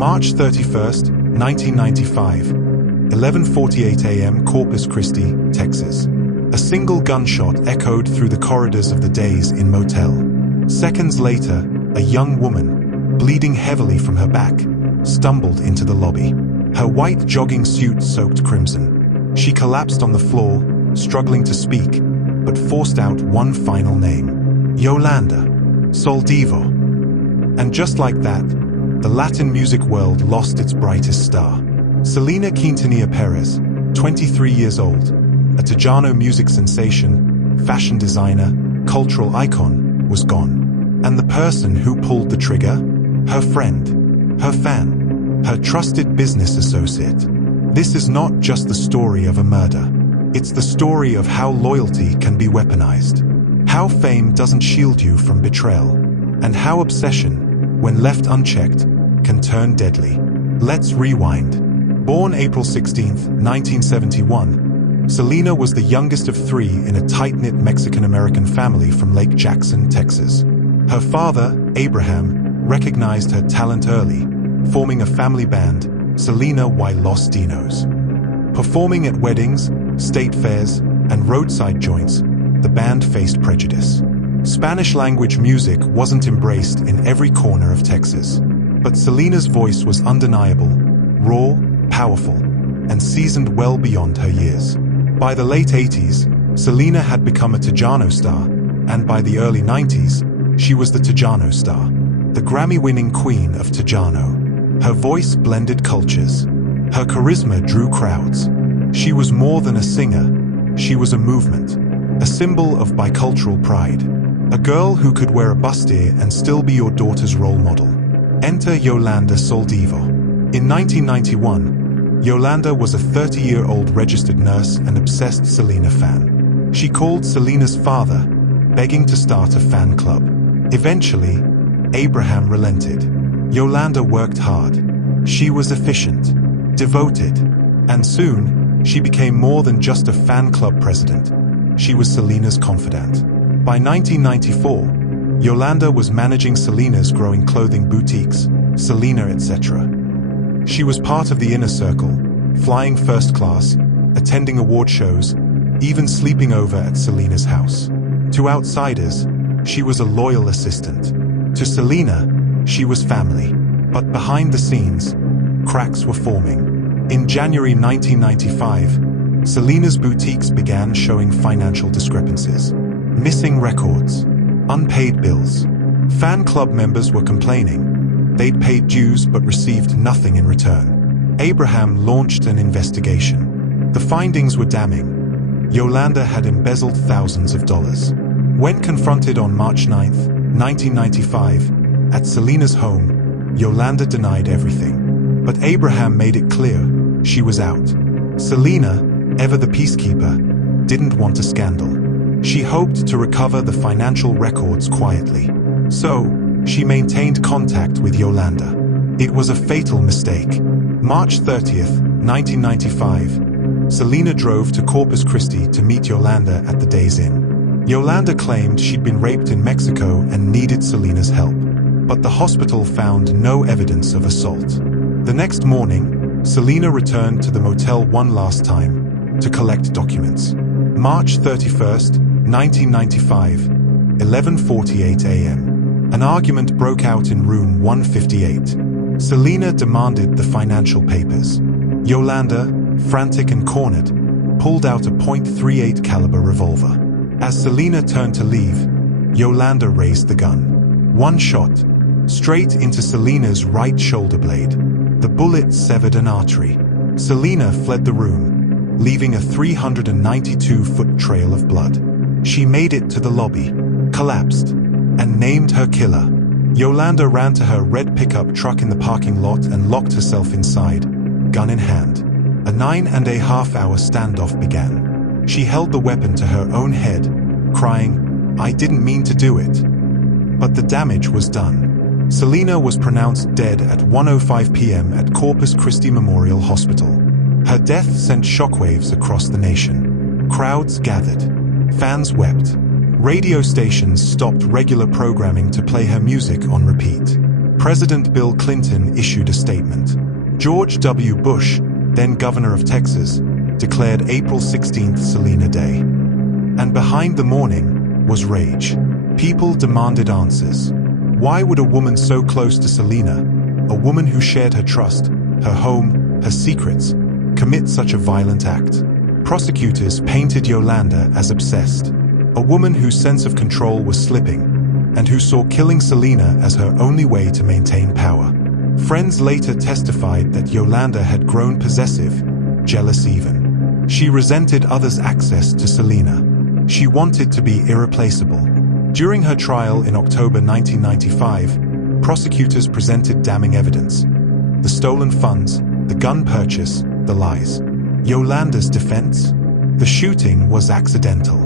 March 31st, 1995, 11:48 a.m. Corpus Christi, Texas. A single gunshot echoed through the corridors of the Days Inn motel. Seconds later, a young woman, bleeding heavily from her back, stumbled into the lobby. Her white jogging suit soaked crimson. She collapsed on the floor, struggling to speak, but forced out one final name: Yolanda Saldívar. And just like that, the Latin music world lost its brightest star. Selena Quintanilla Perez, 23 years old, a Tejano music sensation, fashion designer, cultural icon, was gone. And the person who pulled the trigger? Her friend, her fan, her trusted business associate. This is not just the story of a murder. It's the story of how loyalty can be weaponized, how fame doesn't shield you from betrayal, and how obsession, when left unchecked, can turn deadly. Let's rewind. Born April 16, 1971, Selena was the youngest of three in a tight-knit Mexican-American family from Lake Jackson, Texas. Her father, Abraham, recognized her talent early, forming a family band, Selena y Los Dinos. Performing at weddings, state fairs, and roadside joints, the band faced prejudice. Spanish-language music wasn't embraced in every corner of Texas. But Selena's voice was undeniable, raw, powerful, and seasoned well beyond her years. By the late 80s, Selena had become a Tejano star, and by the early 90s, she was the Tejano star, the Grammy-winning Queen of Tejano. Her voice blended cultures. Her charisma drew crowds. She was more than a singer, she was a movement, a symbol of bicultural pride, a girl who could wear a bustier and still be your daughter's role model. Enter Yolanda Saldívar. In 1991, Yolanda was a 30-year-old registered nurse and obsessed Selena fan. She called Selena's father, begging to start a fan club. Eventually, Abraham relented. Yolanda worked hard. She was efficient, devoted, and soon, she became more than just a fan club president. She was Selena's confidante. By 1994, Yolanda was managing Selena's growing clothing boutiques, Selena etc. She was part of the inner circle, flying first class, attending award shows, even sleeping over at Selena's house. To outsiders, she was a loyal assistant. To Selena, she was family. But behind the scenes, cracks were forming. In January 1995, Selena's boutiques began showing financial discrepancies. Missing records, unpaid bills. Fan club members were complaining. They'd paid dues but received nothing in return. Abraham launched an investigation. The findings were damning. Yolanda had embezzled thousands of dollars. When confronted on March 9, 1995, at Selena's home, Yolanda denied everything. But Abraham made it clear she was out. Selena, ever the peacekeeper, didn't want a scandal. She hoped to recover the financial records quietly. So, she maintained contact with Yolanda. It was a fatal mistake. March 30th, 1995, Selena drove to Corpus Christi to meet Yolanda at the Days Inn. Yolanda claimed she'd been raped in Mexico and needed Selena's help. But the hospital found no evidence of assault. The next morning, Selena returned to the motel one last time to collect documents. March 31st, 1995, 11:48 a.m. An argument broke out in room 158. Selena demanded the financial papers. Yolanda, frantic and cornered, pulled out a .38 caliber revolver. As Selena turned to leave, Yolanda raised the gun. One shot, straight into Selena's right shoulder blade. The bullet severed an artery. Selena fled the room, leaving a 392-foot trail of blood. She made it to the lobby, collapsed, and named her killer. Yolanda ran to her red pickup truck in the parking lot and locked herself inside, gun in hand. A 9.5-hour standoff began. She held the weapon to her own head, crying, "I didn't mean to do it." But the damage was done. Selena was pronounced dead at 1:05 p.m. at Corpus Christi Memorial Hospital. Her death sent shockwaves across the nation. Crowds gathered. Fans wept. Radio stations stopped regular programming to play her music on repeat. President Bill Clinton issued a statement. George W. Bush, then governor of Texas, declared April 16th Selena Day. And behind the mourning was rage. People demanded answers. Why would a woman so close to Selena, a woman who shared her trust, her home, her secrets, commit such a violent act? Prosecutors painted Yolanda as obsessed, a woman whose sense of control was slipping, and who saw killing Selena as her only way to maintain power. Friends later testified that Yolanda had grown possessive, jealous even. She resented others' access to Selena. She wanted to be irreplaceable. During her trial in October 1995, prosecutors presented damning evidence. The stolen funds, the gun purchase, the lies. Yolanda's defense? The shooting was accidental.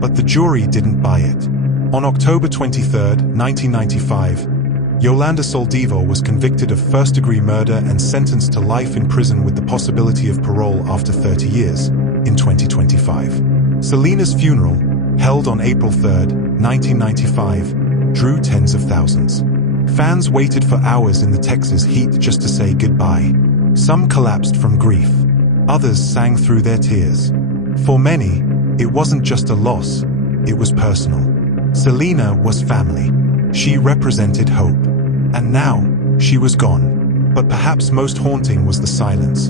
But the jury didn't buy it. On October 23, 1995, Yolanda Saldívar was convicted of first-degree murder and sentenced to life in prison with the possibility of parole after 30 years, in 2025. Selena's funeral, held on April 3, 1995, drew tens of thousands. Fans waited for hours in the Texas heat just to say goodbye. Some collapsed from grief. Others sang through their tears. For many, it wasn't just a loss, it was personal. Selena was family. She represented hope. And now, she was gone. But perhaps most haunting was the silence.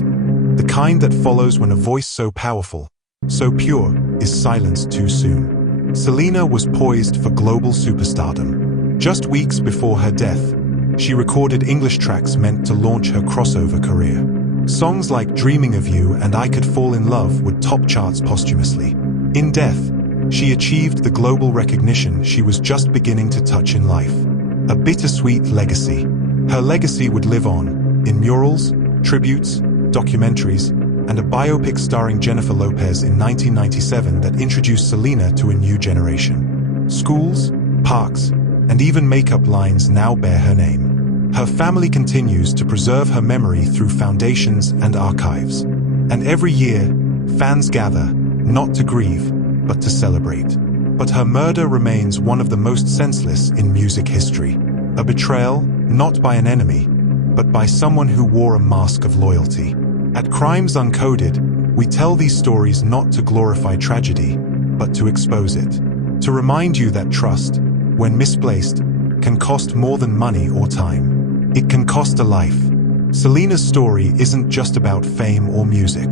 The kind that follows when a voice so powerful, so pure, is silenced too soon. Selena was poised for global superstardom. Just weeks before her death, she recorded English tracks meant to launch her crossover career. Songs like Dreaming of You and I Could Fall in Love would top charts posthumously. In death, she achieved the global recognition she was just beginning to touch in life. A bittersweet legacy. Her legacy would live on, in murals, tributes, documentaries, and a biopic starring Jennifer Lopez in 1997 that introduced Selena to a new generation. Schools, parks, and even makeup lines now bear her name. Her family continues to preserve her memory through foundations and archives. And every year, fans gather, not to grieve, but to celebrate. But her murder remains one of the most senseless in music history. A betrayal, not by an enemy, but by someone who wore a mask of loyalty. At Crimes Uncoded, we tell these stories not to glorify tragedy, but to expose it. To remind you that trust, when misplaced, can cost more than money or time. It can cost a life. Selena's story isn't just about fame or music.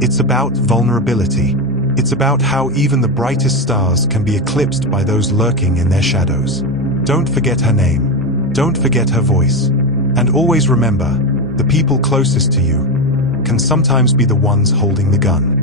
It's about vulnerability. It's about how even the brightest stars can be eclipsed by those lurking in their shadows. Don't forget her name. Don't forget her voice. And always remember, the people closest to you can sometimes be the ones holding the gun.